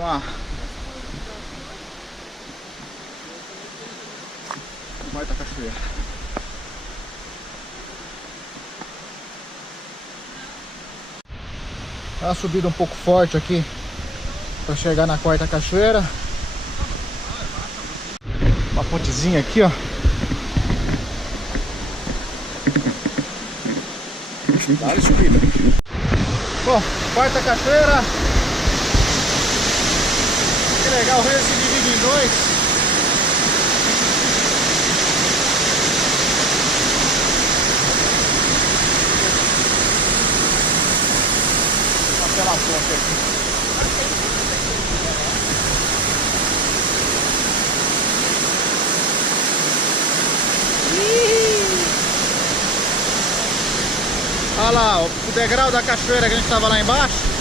Vamos lá. Quarta cachoeira. Uma subida um pouco forte aqui para chegar na quarta cachoeira. Uma pontezinha aqui, ó. Dá subida. Bom, quarta cachoeira. Que legal, o rio se divide em dois. Pela ponte aqui. Olha lá, o degrau da cachoeira que a gente estava lá embaixo.